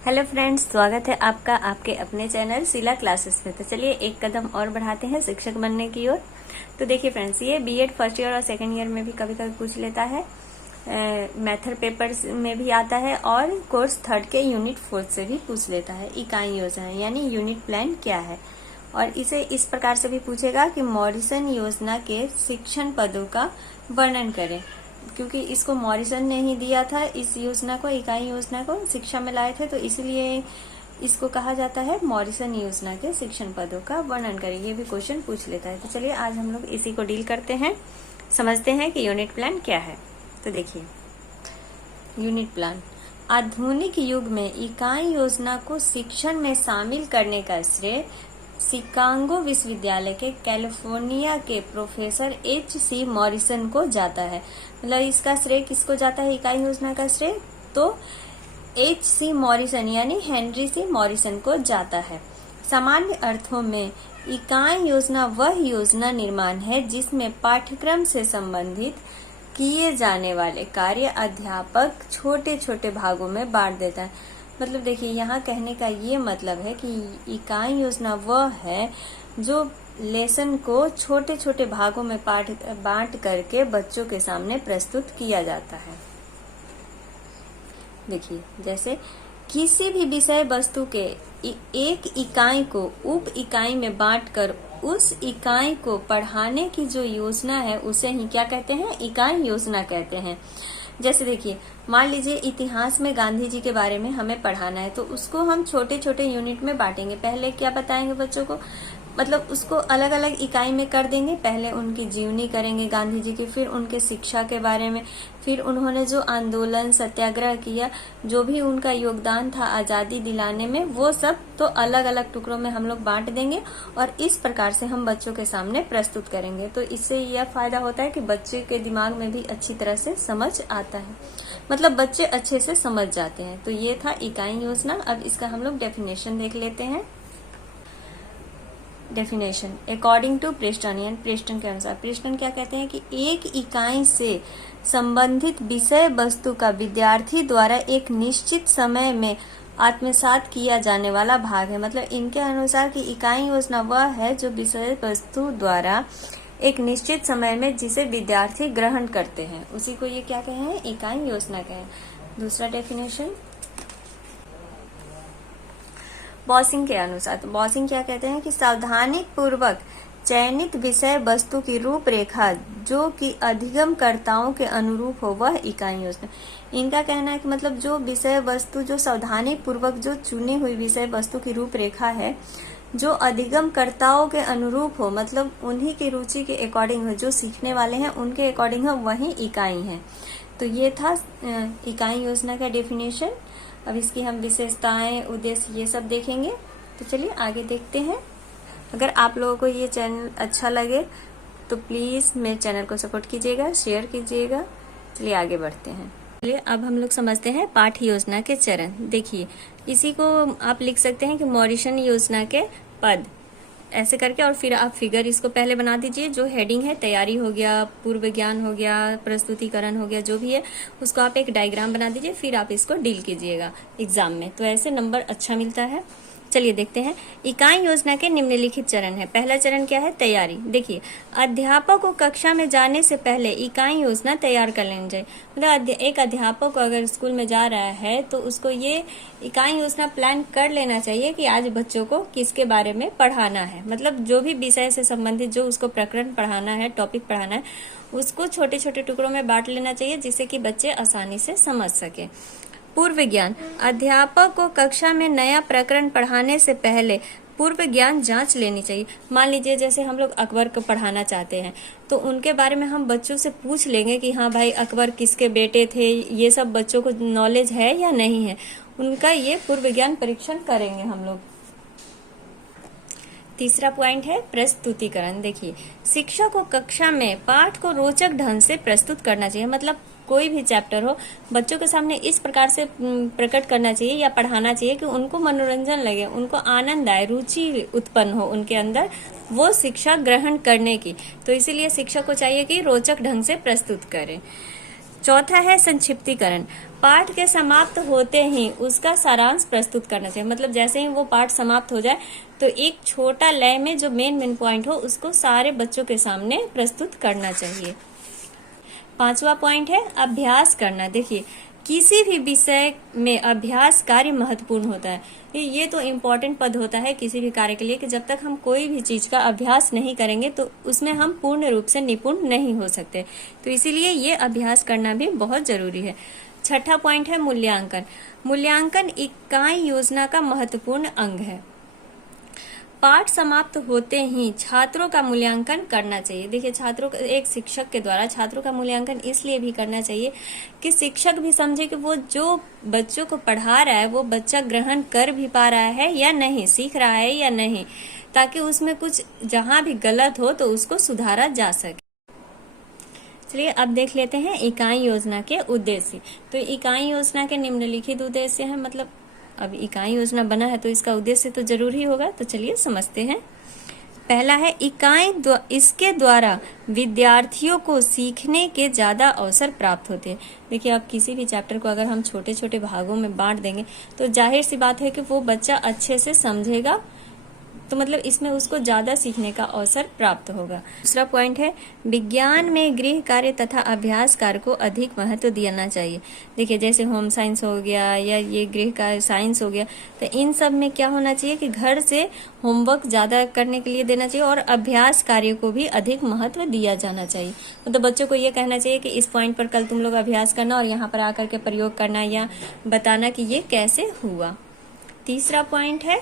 Hello friends, स्वागत है आपका आपके अपने चैनल शीला क्लासेस में। तो चलिए एक कदम और बढ़ाते हैं शिक्षक बनने की ओर। तो देखिए फ्रेंड्स, ये बीएड फर्स्ट ईयर और सेकंड ईयर में भी कभी कभी पूछ लेता है, मेथड पेपर्स में भी आता है और कोर्स थर्ड के यूनिट 4 से भी पूछ लेता है। इकाई योजना यानी यूनिट प्लान क्या है, और इसे इस प्रकार से भी पूछेगा कि मॉरिसन योजना के शिक्षण पदों का वर्णन करें। क्योंकि इसको मॉरिसन ने ही दिया था, इस योजना को, इकाई योजना को शिक्षा में लाए थे, तो इसलिए इसको कहा जाता है मॉरिसन योजना के शिक्षण पदों का वर्णन करें। ये भी क्वेश्चन पूछ लेता है। तो चलिए आज हम लोग इसी को डील करते हैं, समझते हैं कि यूनिट प्लान क्या है। तो देखिए, यूनिट प्लान आधुनिक युग में इकाई योजना को शिक्षण में शामिल करने का श्रेय शिकागो विश्वविद्यालय के कैलिफोर्निया के प्रोफेसर एच.सी. मॉरिसन को जाता है। मतलब इसका श्रेय किसको जाता है, इकाई योजना का श्रेय? तो एच.सी. मॉरिसन यानी हेनरी सी मॉरिसन को जाता है। सामान्य अर्थों में इकाई योजना वह योजना निर्माण है जिसमें पाठ्यक्रम से संबंधित किए जाने वाले कार्य अध्यापक छोटे छोटे भागों में बांट देता है। मतलब देखिए, यहाँ कहने का ये मतलब है कि इकाई योजना वह है जो लेसन को छोटे छोटे भागों में बांट करके बच्चों के सामने प्रस्तुत किया जाता है। देखिए, जैसे किसी भी विषय वस्तु के एक इकाई को उप इकाई में बांटकर उस इकाई को पढ़ाने की जो योजना है उसे ही क्या कहते हैं, इकाई योजना कहते हैं। जैसे देखिए, मान लीजिए इतिहास में गांधी जी के बारे में हमें पढ़ाना है, तो उसको हम छोटे छोटे यूनिट में बांटेंगे। पहले क्या बताएंगे बच्चों को, मतलब उसको अलग अलग इकाई में कर देंगे। पहले उनकी जीवनी करेंगे गांधी जी की, फिर उनके शिक्षा के बारे में, फिर उन्होंने जो आंदोलन सत्याग्रह किया, जो भी उनका योगदान था आजादी दिलाने में, वो सब तो अलग अलग टुकड़ों में हम लोग बांट देंगे और इस प्रकार से हम बच्चों के सामने प्रस्तुत करेंगे। तो इससे यह फायदा होता है कि बच्चे के दिमाग में भी अच्छी तरह से समझ आता है, मतलब बच्चे अच्छे से समझ जाते हैं। तो ये था इकाई योजना। अब इसका हम लोग डेफिनेशन देख लेते हैं। डेफिनेशन अकॉर्डिंग टू प्रेस्टन, यानी प्रेस्टन के अनुसार। प्रेस्टन क्या कहते हैं कि एक इकाई से संबंधित विषय वस्तु का विद्यार्थी द्वारा एक निश्चित समय में आत्मसात किया जाने वाला भाग है। मतलब इनके अनुसार कि इकाई योजना वह है जो विषय वस्तु द्वारा एक निश्चित समय में जिसे विद्यार्थी ग्रहण करते हैं, उसी को ये क्या कहे हैं, इकाई योजना कहे। दूसरा डेफिनेशन बॉसिंग के अनुसार। तो बॉसिंग क्या कहते हैं कि सावधानी पूर्वक चयनित विषय वस्तु की रूपरेखा जो कि अधिगमकर्ताओं के अनुरूप हो वह इकाई योजना। इनका कहना है कि मतलब जो विषय वस्तु, जो सावधानी पूर्वक जो चुनी हुई विषय वस्तु की रूपरेखा है जो अधिगमकर्ताओं के अनुरूप हो, मतलब उन्हीं की रुचि के अकॉर्डिंग हो, जो सीखने वाले हैं उनके अकॉर्डिंग हो, वही इकाई है। तो ये था इकाई योजना का डेफिनेशन। अब इसकी हम विशेषताएं, उद्देश्य, ये सब देखेंगे। तो चलिए आगे देखते हैं। अगर आप लोगों को ये चैनल अच्छा लगे तो प्लीज मेरे चैनल को सपोर्ट कीजिएगा, शेयर कीजिएगा। चलिए आगे बढ़ते हैं। चलिए अब हम लोग समझते हैं पाठ्य योजना के चरण। देखिए, इसी को आप लिख सकते हैं कि मॉरिसन योजना के पद, ऐसे करके, और फिर आप फिगर इसको पहले बना दीजिए। जो हेडिंग है, तैयारी हो गया, पूर्व ज्ञान हो गया, प्रस्तुतिकरण हो गया, जो भी है उसको आप एक डायग्राम बना दीजिए, फिर आप इसको डील कीजिएगा एग्जाम में, तो ऐसे नंबर अच्छा मिलता है। चलिए देखते हैं। इकाई योजना के निम्नलिखित चरण है। पहला चरण क्या है, तैयारी। देखिए, अध्यापक को कक्षा में जाने से पहले इकाई योजना तैयार कर लेनी चाहिए। मतलब एक अध्यापक अगर स्कूल में जा रहा है तो उसको ये इकाई योजना प्लान कर लेना चाहिए कि आज बच्चों को किसके बारे में पढ़ाना है। मतलब जो भी विषय से संबंधित जो उसको प्रकरण पढ़ाना है, टॉपिक पढ़ाना है, उसको छोटे छोटे टुकड़ों में बांट लेना चाहिए जिससे कि बच्चे आसानी से समझ सके। पूर्व ज्ञान, अध्यापक को कक्षा में नया प्रकरण पढ़ाने से पहले पूर्व ज्ञान जांच लेनी चाहिए। मान लीजिए जैसे हम लोग अकबर को पढ़ाना चाहते हैं, तो उनके बारे में हम बच्चों से पूछ लेंगे कि हाँ भाई, अकबर किसके बेटे थे, ये सब बच्चों को नॉलेज है या नहीं है, उनका ये पूर्व ज्ञान परीक्षण करेंगे हम लोग। तीसरा पॉइंट है प्रस्तुतिकरण। देखिए, शिक्षक को कक्षा में पाठ को रोचक ढंग से प्रस्तुत करना चाहिए। मतलब कोई भी चैप्टर हो, बच्चों के सामने इस प्रकार से प्रकट करना चाहिए या पढ़ाना चाहिए कि उनको मनोरंजन लगे, उनको आनंद आए, रुचि उत्पन्न हो उनके अंदर वो शिक्षा ग्रहण करने की। तो इसीलिए शिक्षक को चाहिए कि रोचक ढंग से प्रस्तुत करें। चौथा है संक्षिप्तीकरण। पाठ के समाप्त होते ही उसका सारांश प्रस्तुत करना चाहिए, मतलब जैसे ही वो पाठ समाप्त हो जाए तो एक छोटा लय में जो मेन पॉइंट हो उसको सारे बच्चों के सामने प्रस्तुत करना चाहिए। पांचवा पॉइंट है अभ्यास करना। देखिए किसी भी विषय में अभ्यास कार्य महत्वपूर्ण होता है। ये तो इम्पोर्टेंट पद होता है किसी भी कार्य के लिए कि जब तक हम कोई भी चीज का अभ्यास नहीं करेंगे तो उसमें हम पूर्ण रूप से निपुण नहीं हो सकते, तो इसीलिए ये अभ्यास करना भी बहुत जरूरी है। छठा पॉइंट है मूल्यांकन। मूल्यांकन इकाई योजना का महत्वपूर्ण अंग है। पाठ समाप्त होते ही छात्रों का मूल्यांकन करना चाहिए। देखिए छात्रों का, एक शिक्षक के द्वारा छात्रों का मूल्यांकन इसलिए भी करना चाहिए कि शिक्षक भी समझे कि वो जो बच्चों को पढ़ा रहा है वो बच्चा ग्रहण कर भी पा रहा है या नहीं, सीख रहा है या नहीं, ताकि उसमें कुछ जहां भी गलत हो तो उसको सुधारा जा सके। चलिए अब देख लेते हैं इकाई योजना के उद्देश्य। तो इकाई योजना के निम्नलिखित उद्देश्य हैं, मतलब अब इकाई योजना बना है तो इसका उद्देश्य तो जरूर ही होगा, तो चलिए समझते हैं। पहला है इसके द्वारा विद्यार्थियों को सीखने के ज्यादा अवसर प्राप्त होते हैं। देखिए आप किसी भी चैप्टर को अगर हम छोटे छोटे भागों में बांट देंगे तो जाहिर सी बात है कि वो बच्चा अच्छे से समझेगा, तो मतलब इसमें उसको ज्यादा सीखने का अवसर प्राप्त होगा। दूसरा पॉइंट है विज्ञान में गृह कार्य तथा अभ्यास कार्य को अधिक महत्व देना चाहिए। देखिए जैसे होम साइंस हो गया या ये गृह कार्य साइंस हो गया, तो इन सब में क्या होना चाहिए कि घर से होमवर्क ज्यादा करने के लिए देना चाहिए और अभ्यास कार्य को भी अधिक महत्व दिया जाना चाहिए। मतलब बच्चों को ये कहना चाहिए कि इस पॉइंट पर कल तुम लोग अभ्यास करना और यहाँ पर आकर के प्रयोग करना या बताना कि ये कैसे हुआ। तीसरा पॉइंट है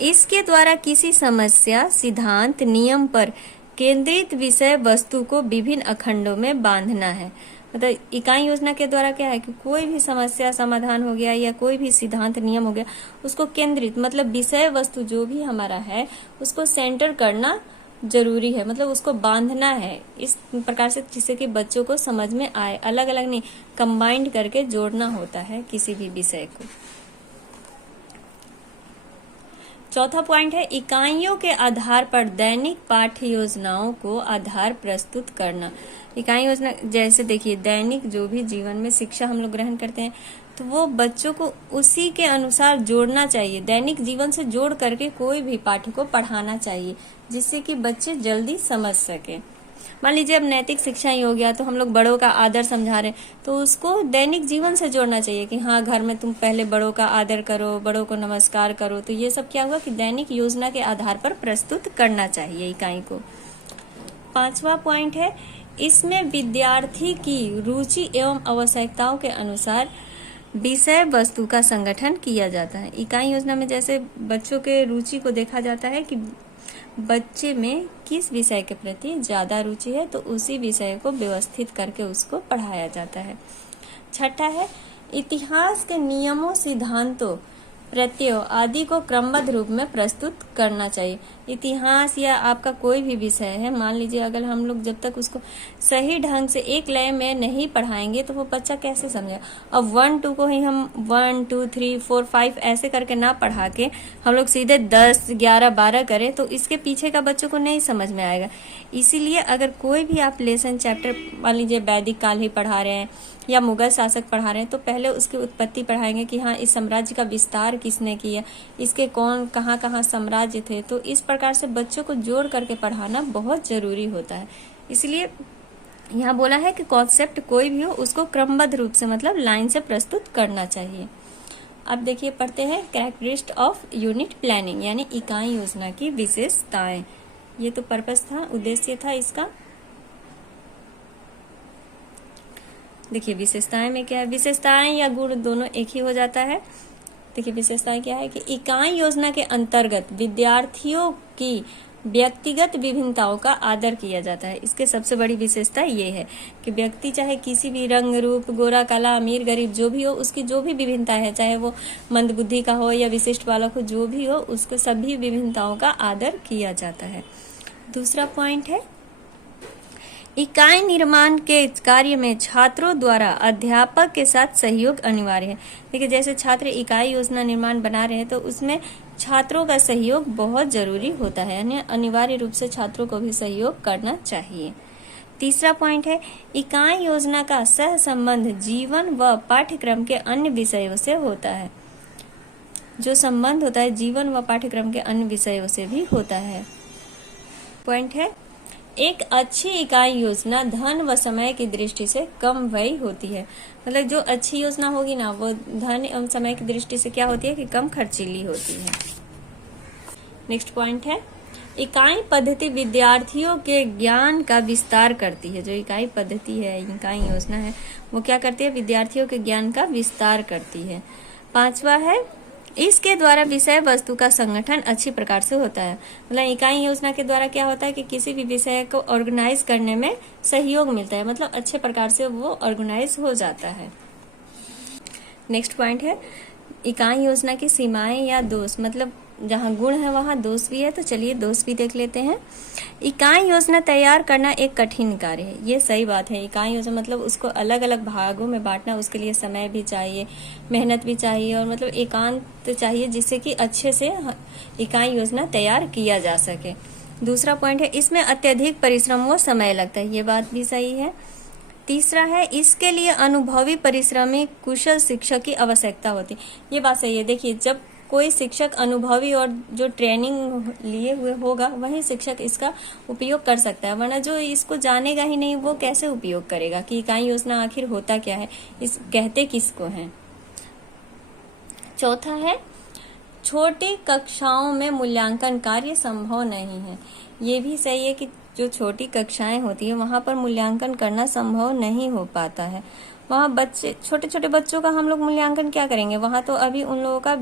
इसके द्वारा किसी समस्या, सिद्धांत, नियम पर केंद्रित विषय वस्तु को विभिन्न अखंडों में बांधना है। मतलब इकाई योजना के द्वारा क्या है कि कोई भी समस्या समाधान हो गया या कोई भी सिद्धांत नियम हो गया, उसको केंद्रित मतलब विषय वस्तु जो भी हमारा है उसको सेंटर करना जरूरी है, मतलब उसको बांधना है इस प्रकार से जिससे कि बच्चों को समझ में आए, अलग अलग नहीं कंबाइंड करके जोड़ना होता है किसी भी विषय को। चौथा पॉइंट है इकाइयों के आधार पर दैनिक पाठ्य योजनाओं को आधार प्रस्तुत करना। इकाई योजना जैसे देखिए दैनिक जो भी जीवन में शिक्षा हम लोग ग्रहण करते हैं तो वो बच्चों को उसी के अनुसार जोड़ना चाहिए, दैनिक जीवन से जोड़ करके कोई भी पाठ्य को पढ़ाना चाहिए जिससे कि बच्चे जल्दी समझ सके। मान लीजिए अब नैतिक शिक्षा ही हो गया तो हम लोग बड़ों का आदर समझा रहे तो उसको दैनिक जीवन से जोड़ना चाहिए कि हाँ घर में तुम पहले बड़ों का आदर करो, बड़ों को नमस्कार करो। तो ये सब क्या हुआ कि दैनिक योजना के आधार पर प्रस्तुत करना चाहिए इकाई को। पांचवा पॉइंट है इसमें विद्यार्थी की रुचि एवं आवश्यकताओं के अनुसार विषय वस्तु का संगठन किया जाता है। इकाई योजना में जैसे बच्चों के रुचि को देखा जाता है कि बच्चे में किस विषय के प्रति ज्यादा रुचि है तो उसी विषय को व्यवस्थित करके उसको पढ़ाया जाता है। छठा है इतिहास के नियमों, सिद्धांतों, प्रत्ययों आदि को क्रमबद्ध रूप में प्रस्तुत करना चाहिए। इतिहास या आपका कोई भी विषय है, मान लीजिए अगर हम लोग जब तक उसको सही ढंग से एक लय में नहीं पढ़ाएंगे तो वो बच्चा कैसे समझेगा। अब 1 2 को ही हम 1 2 3 4 5 ऐसे करके ना पढ़ा के हम लोग सीधे 10 11 12 करें तो इसके पीछे का बच्चों को नहीं समझ में आएगा। इसीलिए अगर कोई भी आप लेसन चैप्टर मान लीजिए वैदिक काल ही पढ़ा रहे हैं या मुगल शासक पढ़ा रहे हैं तो पहले उसकी उत्पत्ति पढ़ाएंगे कि हाँ इस साम्राज्य का विस्तार किसने किया, इसके कौन कहाँ कहाँ साम्राज्य थे। तो इस प्रकार से बच्चों को जोड़ करके पढ़ाना बहुत जरूरी होता है। इसलिए यहाँ बोला है कि कॉन्सेप्ट कोई भी हो उसको क्रमबद्ध रूप से मतलब लाइन से प्रस्तुत करना चाहिए। अब देखिए पढ़ते हैं कैरेक्टरिस्टिक ऑफ यूनिट प्लानिंग यानी इकाई योजना की विशेषताएं। ये तो पर्पस था, उद्देश्य था इसका। देखिए विशेषताएं में क्या है, विशेषताएं या गुण दोनों एक ही हो जाता है। देखिए विशेषताएं क्या है कि इकाई योजना के अंतर्गत विद्यार्थियों की व्यक्तिगत विभिन्नताओं का आदर किया जाता है। इसके सबसे बड़ी विशेषता ये है कि व्यक्ति चाहे किसी भी रंग रूप, गोरा काला, अमीर गरीब जो भी हो, उसकी जो भी विभिन्नता है, चाहे वो मंदबुद्धि का हो या विशिष्ट बालक हो, जो भी हो उसको सभी विभिन्नताओं का आदर किया जाता है। दूसरा पॉइंट है इकाई निर्माण के कार्य में छात्रों द्वारा अध्यापक के साथ सहयोग अनिवार्य है। देखिए जैसे छात्र इकाई योजना निर्माण बना रहे हैं तो उसमें छात्रों का सहयोग बहुत जरूरी होता है, यानी अनिवार्य रूप से छात्रों को भी सहयोग करना चाहिए। तीसरा पॉइंट है इकाई योजना का सह संबंध जीवन व पाठ्यक्रम के अन्य विषयों से होता है। जो संबंध होता है जीवन व पाठ्यक्रम के अन्य विषयों से भी होता है। पॉइंट है एक अच्छी इकाई योजना धन व समय की दृष्टि से कम व्ययी होती है। मतलब जो अच्छी योजना होगी ना वो धन एवं समय की दृष्टि से क्या होती है कि कम खर्चीली होती है। नेक्स्ट पॉइंट है इकाई पद्धति विद्यार्थियों के ज्ञान का विस्तार करती है। जो इकाई पद्धति है इकाई योजना है वो क्या करती है विद्यार्थियों के ज्ञान का विस्तार करती है। पांचवा है इसके द्वारा विषय वस्तु का संगठन अच्छी प्रकार से होता है। मतलब इकाई योजना के द्वारा क्या होता है कि किसी भी विषय को ऑर्गेनाइज करने में सहयोग मिलता है। मतलब अच्छे प्रकार से वो ऑर्गेनाइज हो जाता है। नेक्स्ट पॉइंट है इकाई योजना की सीमाएं या दोष। मतलब जहाँ गुण है वहाँ दोष भी है, तो चलिए दोष भी देख लेते हैं। इकाई योजना तैयार करना एक कठिन कार्य है। ये सही बात है। इकाई योजना मतलब उसको अलग अलग भागों में बांटना, उसके लिए समय भी चाहिए, मेहनत भी चाहिए और मतलब एकांत चाहिए जिससे कि अच्छे से इकाई योजना तैयार किया जा सके। दूसरा पॉइंट है इसमें अत्यधिक परिश्रम व समय लगता है। ये बात भी सही है। तीसरा है इसके लिए अनुभवी परिश्रमी कुशल शिक्षक की आवश्यकता होती है। ये बात सही है। देखिए जब कोई शिक्षक अनुभवी और जो ट्रेनिंग लिए हुए होगा वही शिक्षक इसका उपयोग कर सकता है, वरना जो इसको जानेगा ही नहीं वो कैसे उपयोग करेगा कि इकाई योजना आखिर होता क्या है, इस कहते किसको है। चौथा है छोटी कक्षाओं में मूल्यांकन कार्य संभव नहीं है। ये भी सही है कि जो छोटी कक्षाएं होती है वहां पर मूल्यांकन करना संभव नहीं हो पाता है। वहाँ बच्चे छोटे छोटे बच्चों का हम लोग मूल्यांकन क्या करेंगे, वहाँ तो अभी उन लोगों का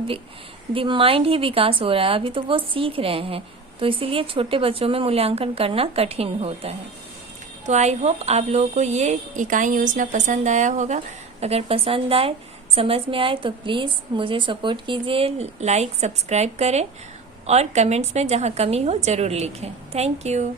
माइंड ही विकास हो रहा है, अभी तो वो सीख रहे हैं, तो इसीलिए छोटे बच्चों में मूल्यांकन करना कठिन होता है। तो आई होप आप लोगों को ये इकाई योजना पसंद आया होगा। अगर पसंद आए समझ में आए तो प्लीज़ मुझे सपोर्ट कीजिए, लाइक सब्सक्राइब करें और कमेंट्स में जहाँ कमी हो ज़रूर लिखें। Thank you.